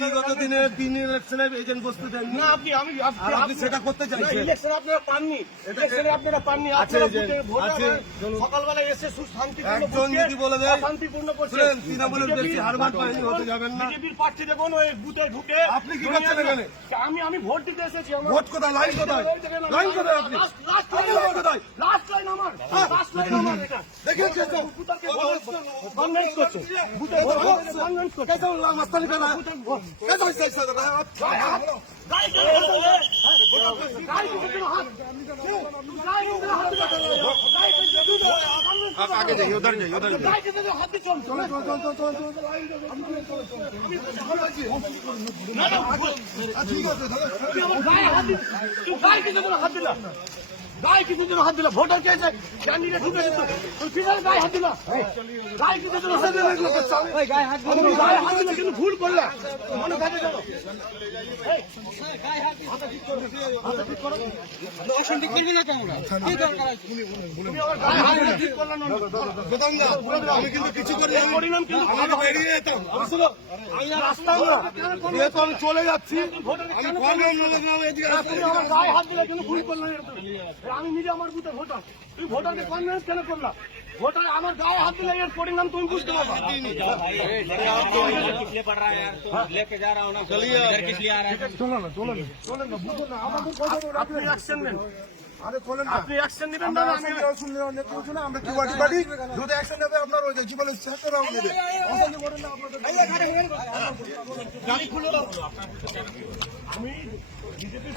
বিগত দিনে তিন ইলেকশনে এজেন্ট বসতে দেন না, আপনি সেটা করতে চাইছেন। ইলেকশন আপনারা পাননি, আপনারা পাননি। সকালবেলা এসে শান্তিপূর্ণ তৃণমূলের বেশি হারবার পায়নি, হতে যাবেন না। বিজেপির প্রার্থী দেখুন ওই বুথে ঢুকে আপনি কি করছেন এখানে? আমি ভোট দিতে এসেছি। ভোট কোথায়? লাইন কোথায়? লাইন কোথায়? আপনি লাস্ট লাইন আমার, লাস্ট লাইন আমার। এটা দেখিয়েছেন তো? কনভেন্স করছো, বুথে কনভেন্স করছো। कैसा मस्तानी कर रहा है? कैसा ऐसा कर रहा है? आप आगे जाइए, उधर जाइए, उधर जाइए। गाय किसी दिन हाथ दिला वोटर कैसे कैंडिडेट ढूंढे तो फिर गाय हाथ दिला गाय किसी दिन हाथ दिला गाय हाथ दिला কিন্তু ভুল করলা মনে থাকে জানো গায় হাত ঠিক করো দর্শন ঠিক করবে না তোমরা কি দরকার আছে তুমি আমার গায় হাত ঠিক করলা না বদাং না আমি কিন্তু কিছু করি না, পরিণাম কিন্তু আমি বেরিয়ে যেতাম। আসলে আমি রাস্তা না যেহেতু আমি চলে যাচ্ছি, আমি তুমি আমার গায়ে হাত দিলে কিন্তু ভুল করলা আমি নিজে আমার বুথে ভোটার, তুমি ভোটারকে কনভিন্স কেন করলা? ভোটার আমার গায়ে হাত দিলে এর পরিণাম তুমি বুঝতে পারবা। আপনি অ্যাকশন নেন, আপনি অ্যাকশন নেবেন না? আমরা কি বাড়ি বাড়ি যদি অ্যাকশন নেবে আপনার ওই যে জীবনের চেষ্টা রাও নেবে। গাড়ি খুলে দাও। আমি বিজেপি